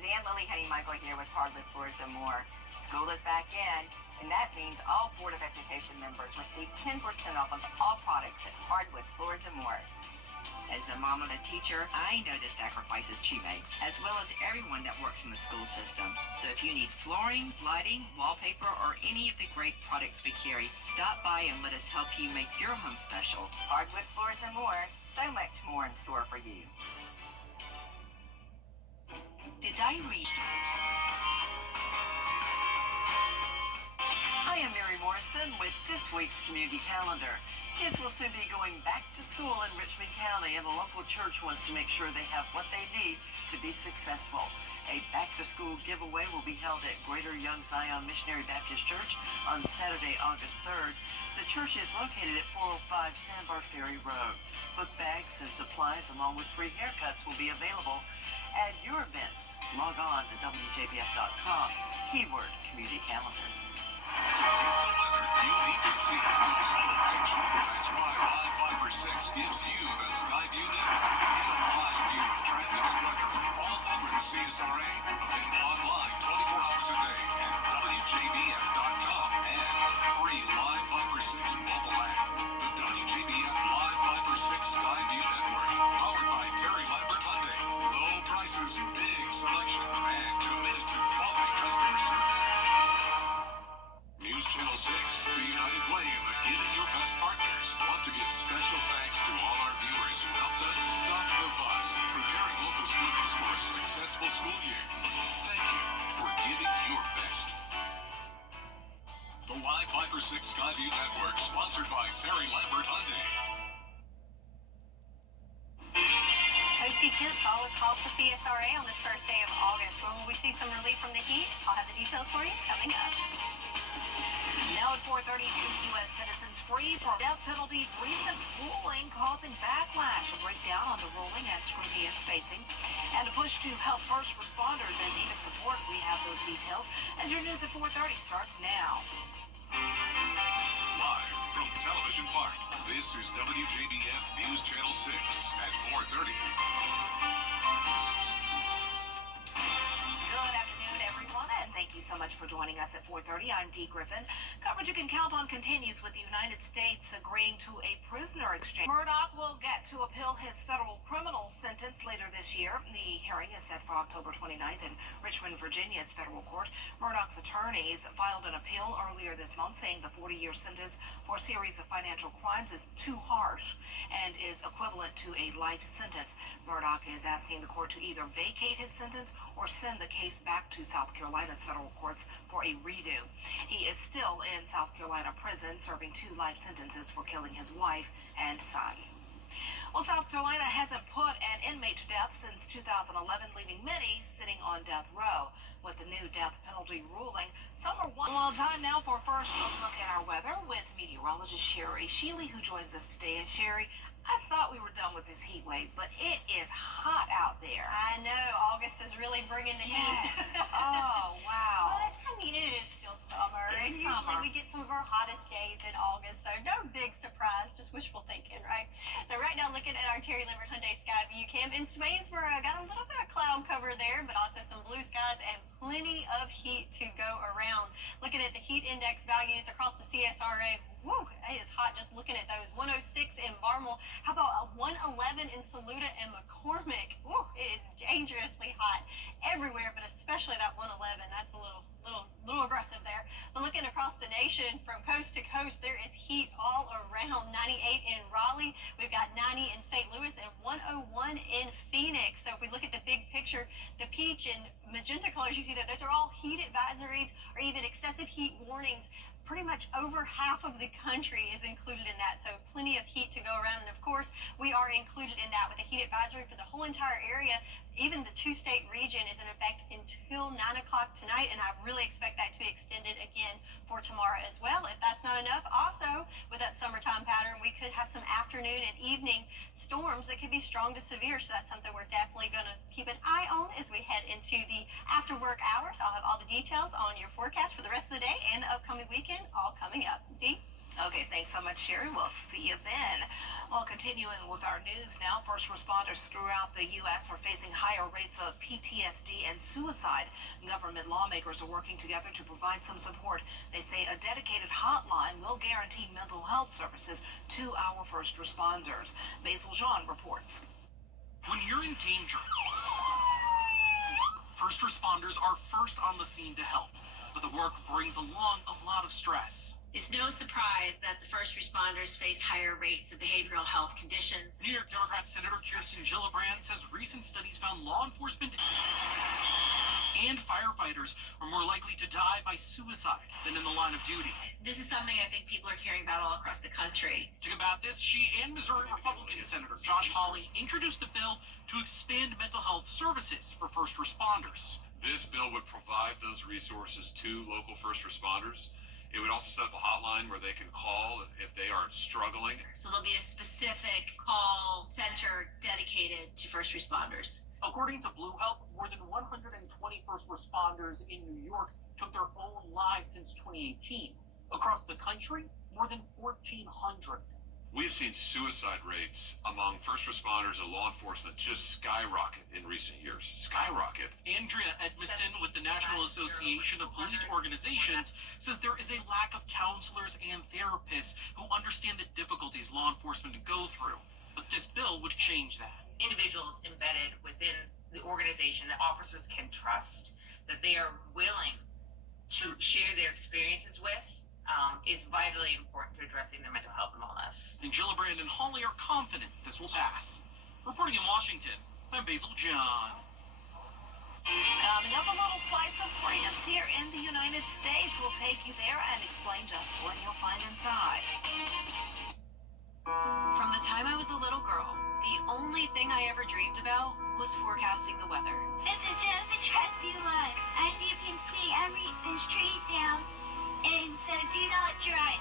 Suzanne, Lily, Henny, Michael here with Hardwood Floors and More. School is back in, and that means all Board of Education members receive 10% off on all products at Hardwood Floors and More. As the mom of a teacher, I know the sacrifices she makes, as well as everyone that works in the school system. So if you need flooring, lighting, wallpaper, or any of the great products we carry, stop by and let us help you make your home special. Hardwood Floors and More, so much more in store for you. Did I read? I am Mary Morrison with this week's community calendar. Kids will soon be going back to school in Richmond County, and the local church wants to make sure they have what they need to be successful. A back-to-school giveaway will be held at Greater Young Zion Missionary Baptist Church on Saturday, August 3rd. The church is located at 405 Sandbar Ferry Road. Book bags and supplies along with free haircuts will be available at your events. Log on to WJBF.com, keyword community calendar. To get the weather you need to see the whole picture. That's why Live Fiber 6 gives you the Skyview network. Get a live view of traffic and weather from all over the CSRA. Available online 24 hours a day at WJBF.com and the free Live Fiber 6 mobile app. The WJBF Live Fiber 6 Skyview network, powered by Terry Lambert Hyundai. Low prices, big selection, and committed to quality customer service. News Channel 6, the United Way of giving your best partners. Want to give special thanks to all our viewers who helped us stuff the bus, preparing local students for a successful school year. Thank you for giving your best. The Live Fiber 6 Skyview Network, sponsored by Terry Lambert Hyundai. Toasty temps all across the CSRA on this first day of August. When will we see some relief from the heat? I'll have the details for you coming up. Now at 4:30, two U.S. citizens free from death penalty. Recent ruling causing backlash. A breakdown on the ruling and scrutiny it's facing. And a push to help first responders in need of support. We have those details as your news at 4:30 starts now. Live from Television Park, this is WJBF News Channel 6 at 4:30. Good afternoon, everyone, and thank you so much for joining us at 4:30. I'm Dee Griffin. Coverage you can count on continues with the United States agreeing to a prisoner exchange. Murdoch will get to appeal his federal criminal sentence later this year. The hearing is set for October 29th in Richmond, Virginia's federal court. Murdoch's attorneys filed an appeal earlier this month saying the 40-year sentence for a series of financial crimes is too harsh and is equivalent to a life sentence. Murdoch is asking the court to either vacate his sentence or send the case back to South Carolina's federal courts for a redo. He is still in South Carolina prison serving 2 life sentences for killing his wife and son. Well, South Carolina hasn't put an inmate to death since 2011, leaving many sitting on death row. With the new death penalty ruling, some are one. Well, time now for a first look at our weather with meteorologist Sherry Sheely, who joins us today. And Sherry, I thought we were done with this heat wave, but it is hot out there. I know. August is really bringing the heat. Oh, wow. But, I mean, it is still summer. It's and summer. Usually we get some of our hottest days in August, so no big surprise, just wishful thinking, right? So right now, looking at our Terry Lambert Hyundai Skyview Cam in Swainsboro, got a little bit of cloud cover there, but also some blue skies and plenty of heat to go around. Looking at the heat index values across the CSRA, woo, it is hot just looking at those. 106 in Barmel. How about a 111 in Saluda and McCormick? Woo, it is dangerously hot everywhere, but especially that 111. That's a little aggressive there. But looking across the nation from coast to coast, there is heat all around. 98 in Raleigh. We've got 90 in St. Louis and 101 in Phoenix. So if we look at the big picture, the peach and magenta colors you see there, those are all heat advisories or even excessive heat warnings. Pretty much over half of the country is included in that, so plenty of heat to go around. And of course, we are included in that with a heat advisory for the whole entire area. Even the 2-state region is in effect until 9 o'clock tonight, and I really expect that to be extended again for tomorrow as well. If that's not enough, also with that summertime pattern, we could have some afternoon and evening storms that could be strong to severe, so that's something we're definitely going to keep an eye on as we head into the after work hours. I'll have all the details on your forecast for the rest of the day and the upcoming weekend all coming up. Dee? Okay, thanks so much, Sherry. We'll see you then. Well, continuing with our news now, first responders throughout the U.S. are facing higher rates of PTSD and suicide. Government lawmakers are working together to provide some support. They say a dedicated hotline will guarantee mental health services to our first responders. Basil Jean reports. When you're in danger, first responders are first on the scene to help, but the work brings along a lot of stress. It's no surprise that the first responders face higher rates of behavioral health conditions. New York Democrat Senator Kirsten Gillibrand says recent studies found law enforcement and firefighters are more likely to die by suicide than in the line of duty. This is something I think people are hearing about all across the country. To combat this, she and Missouri Republican Senator Josh Hawley introduced a bill to expand mental health services for first responders. This bill would provide those resources to local first responders. It would also set up a hotline where they can call if they are struggling. So there'll be a specific call center dedicated to first responders. According to Blue Health, more than 120 first responders in New York took their own lives since 2018. Across the country, more than 1,400. We've seen suicide rates among first responders and law enforcement just skyrocket in recent years. Skyrocket. Andrea Edmiston with the National Association of Police Organizations says there is a lack of counselors and therapists who understand the difficulties law enforcement go through. But this bill would change that. Individuals embedded within the organization that officers can trust, that they are willing to share their experiences with, is vitally important to addressing their mental health and wellness. And Gillibrand and Hawley are confident this will pass. Reporting in Washington, I'm Basil John. Coming up, a little slice of France here in the United States. We'll take you there and explain just what you'll find inside. From the time I was a little girl, the only thing I ever dreamed about was forecasting the weather. This is Jennifer's Traxy Live. As you can see, everything's trees down, and so do not drive.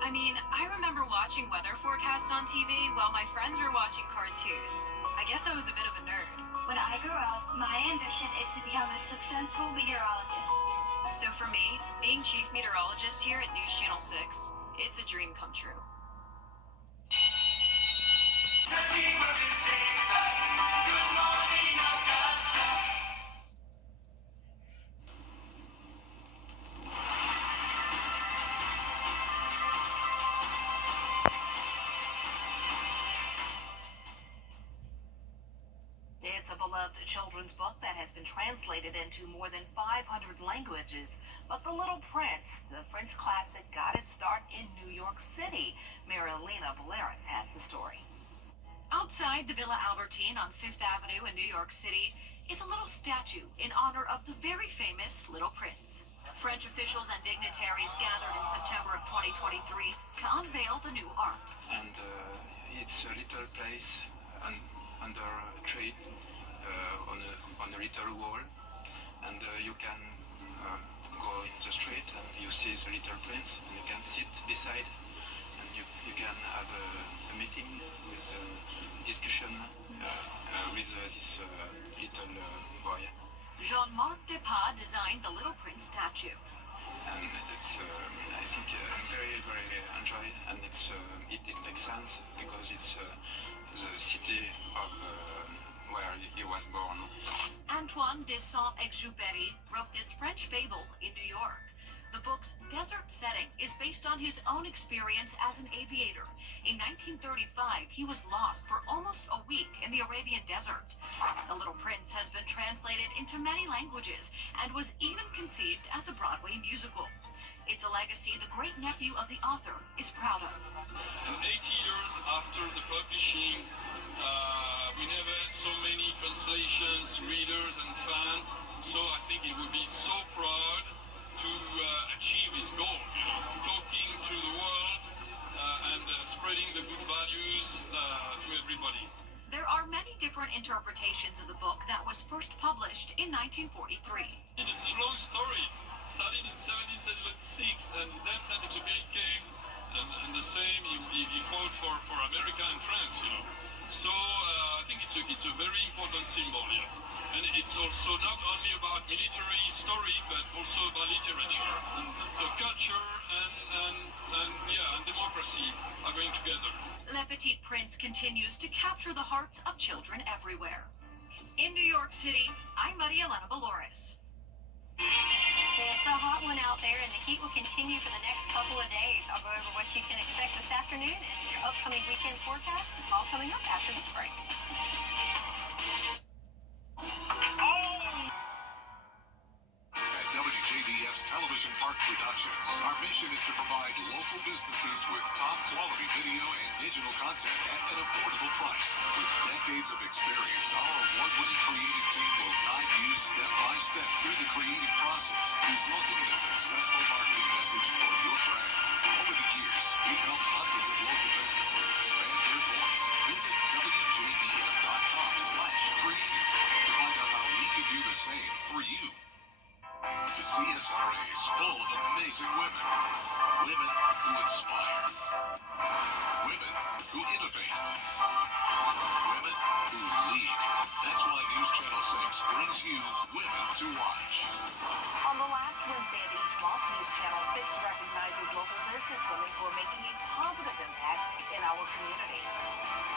I mean, I remember watching weather forecasts on TV while my friends were watching cartoons. I guess I was a bit of a nerd. When I grow up, my ambition is to become a successful meteorologist. So for me, being chief meteorologist here at News Channel 6, it's a dream come true. It's a beloved children's book that has been translated into more than 500 languages. But The Little Prince, the French classic, got its start in New York City. Marilena Balearis has the story. Outside the Villa Albertine on Fifth Avenue in New York City is a little statue in honor of the very famous Little Prince. French officials and dignitaries gathered in September of 2023 to unveil the new art. And it's a little place under a tree on a little wall, and you can go in the street and you see the Little Prince, and you can sit beside, and you can have a meeting with discussion with this little boy. Jean-Marc Depas designed the Little Prince statue. And it's, I think, very, very enjoy, and it makes sense because it's the city of where he was born. Antoine de Saint-Exupéry wrote this French fable in New York. The book's desert setting is based on his own experience as an aviator. In 1935, he was lost for almost a week in the Arabian desert. The Little Prince has been translated into many languages and was even conceived as a Broadway musical. It's a legacy the great-nephew of the author is proud of. And 80 years after the publishing, we never had so many translations, readers and fans, so I think he would be so proud to achieve his goal, talking to the world and spreading the good values to everybody. There are many different interpretations of the book that was first published in 1943. It's a long story. Started in 1776, and then Saint-Exupéry came, and the same, he fought for America and France, you know. So I think it's a very important symbol, yes. And it's also not only about military story, but also about literature. So culture and democracy are going together. Le Petit Prince continues to capture the hearts of children everywhere. In New York City, I'm Maria Elena Valores. It's a hot one out there, and the heat will continue for the next couple of days. I'll go over what you can expect this afternoon and your upcoming weekend forecast. It's all coming up after this break. At WJBF's Television Park Productions, our mission is to provide local businesses with top quality video and digital content at an affordable price. With decades of experience, our award-winning creative team will guide you step by step through the creative process, resulting in a successful marketing message for your brand. Over the years, we've helped hundreds of local businesses expand their voice. Visit WJBF.com/creative to find out how we can do the same for you. The CSRA is full of amazing women. Women who inspire. Women who innovate. Women who lead. That's why News Channel 6 brings you Women to Watch. On the last Wednesday of each month, News Channel 6 recognizes local businesswomen who are making a positive impact in our community.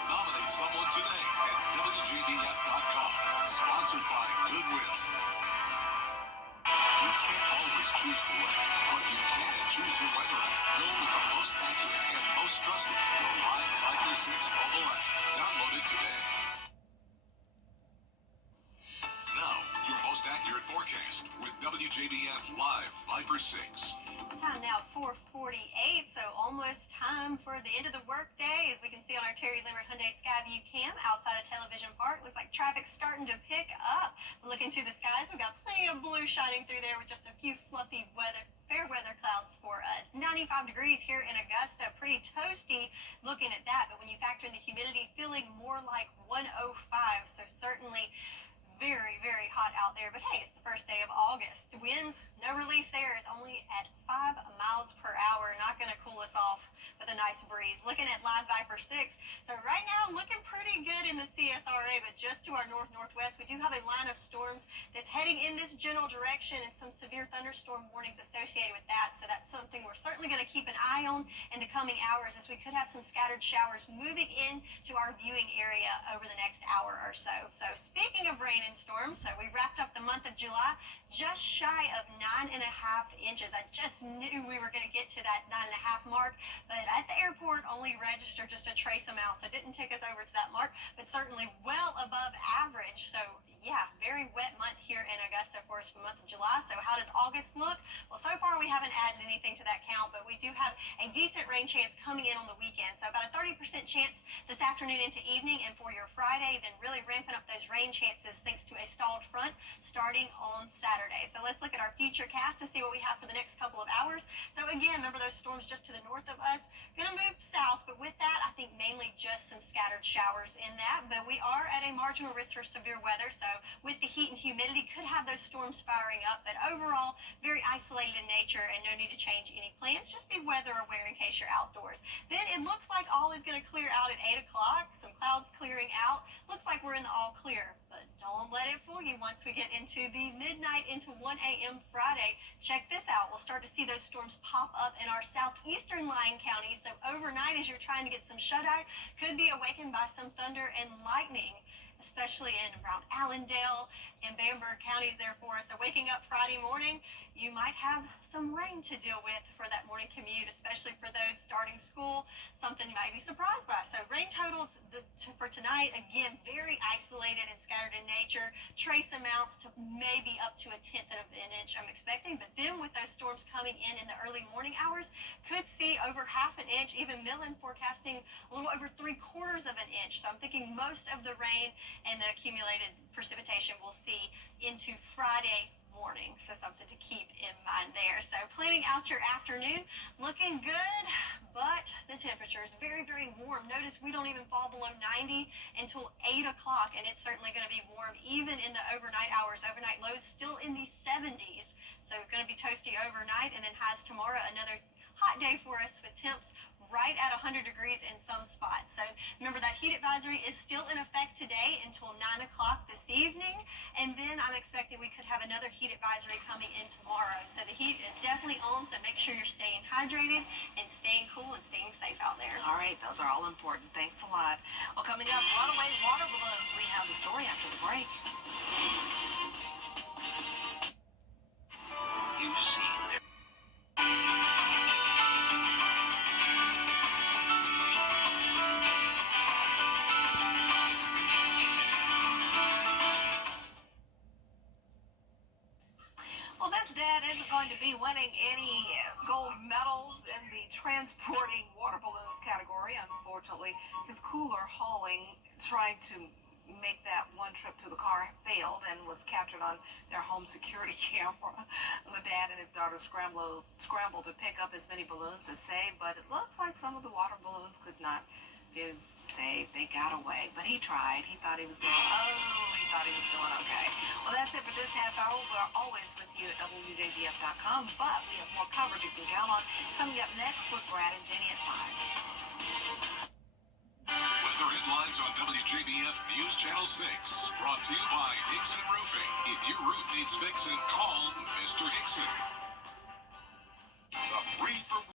Nominate someone today at WJBF.com. Sponsored by Goodwill. You can't always choose the weather, but you can choose your weather app. Go with the most accurate and most trusted, the Live 536 mobile app. Download it today. Now, your most accurate forecast with WJBF Live 536. Time now, 4:48, so almost time for the end of the workday. As we can see on our Terry Limerick Hyundai Skyview cam outside of Television Park, looks like traffic's starting to pick up. Looking to the skies, we've got plenty of blue shining through there with just a few fluffy fair weather clouds for us. 95 degrees here in Augusta, pretty toasty looking at that, but when you factor in the humidity, feeling more like 105, so certainly very, very hot out there. But hey, it's the first day of August. Winds, no relief there. It's only at 5 miles per hour. Not going to cool us off with a nice breeze. Looking at Live Viper 6. So right now, looking pretty good in the CSRA, but just to our northwest, we do have a line of storms that's heading in this general direction and some severe thunderstorm warnings associated with that. So that's something we're certainly going to keep an eye on in the coming hours, as we could have some scattered showers moving into our viewing area over the next hour or so. So speaking of rain and storms, so we wrapped up the month of July just shy of 9.5 inches. I just knew we were going to get to that 9.5 mark, but at the airport only registered just a trace amount, so it didn't take us over to that mark, but certainly well above average. So yeah, very wet month here in Augusta for us for the month of July. So how does August look? Well, so far we haven't added anything to that count, but we do have a decent rain chance coming in on the weekend. So about a 30% chance this afternoon into evening, and for your Friday, then really ramping up those rain chances thanks to a stalled front starting on Saturday. So let's look at our future cast to see what we have for the next couple of hours. So again, remember those storms just to the north of us, gonna move south, but with that, I think mainly just some scattered showers in that. But we are at a marginal risk for severe weather, so with the heat and humidity, could have those storms firing up. But overall, very isolated in nature and no need to change any plans. Just be weather aware in case you're outdoors. Then it looks like all is gonna clear out at 8 o'clock. Some clouds clearing out. Looks like we're in the all clear, but don't let it fool you once we get into the midnight into 1 a.m. Friday. Check this out. We'll start to see those storms pop up in our southeastern lying counties. So overnight, as you're trying to get some shut-eye, could be awakened by some thunder and lightning, especially in around Allendale and Bamberg counties there for us. So waking up Friday morning, you might have some rain to deal with for that morning commute, especially for those starting school, something you might be surprised by. So rain totals for tonight, again, very isolated and scattered in nature. Trace amounts to maybe up to 1/10 of an inch I'm expecting. But then with those storms coming in the early morning hours, could see over 1/2 inch, even Millen forecasting a little over 3/4 of an inch. So I'm thinking most of the rain and the accumulated precipitation we'll see into Friday morning. So something to keep in mind there. So planning out your afternoon, looking good, but the temperature is very, very warm. Notice we don't even fall below 90 until 8 o'clock, and it's certainly going to be warm even in the overnight hours. Overnight lows still in the 70s. So it's going to be toasty overnight, and then highs tomorrow. Another hot day for us with temps right at 100 degrees in some spots. So remember, that heat advisory is still in effect today until 9 o'clock this evening. And then I'm expecting we could have another heat advisory coming in tomorrow. So the heat is definitely on, so make sure you're staying hydrated and staying cool and staying safe out there. All right, those are all important. Thanks a lot. Well, coming up, runaway water balloons. We have the story after the break. You've seen their Well, this dad isn't going to be winning any gold medals in the transporting water balloons category. Unfortunately, his cooler hauling, trying to make that one trip to the car, failed and was captured on their home security camera. The dad and his daughter scrambled to pick up as many balloons to save, but it looks like some of the water balloons could not be saved. They got away, but he tried. He thought he was doing okay. Well, that's it for this half hour. We're always with you at WJBF.com, but we have more coverage you can count on coming up next with Brad and Jenny at 5. weather headlines on WJBF News Channel 6. Brought to you by Hickson Roofing. If your roof needs fixing, call Mr. Hickson.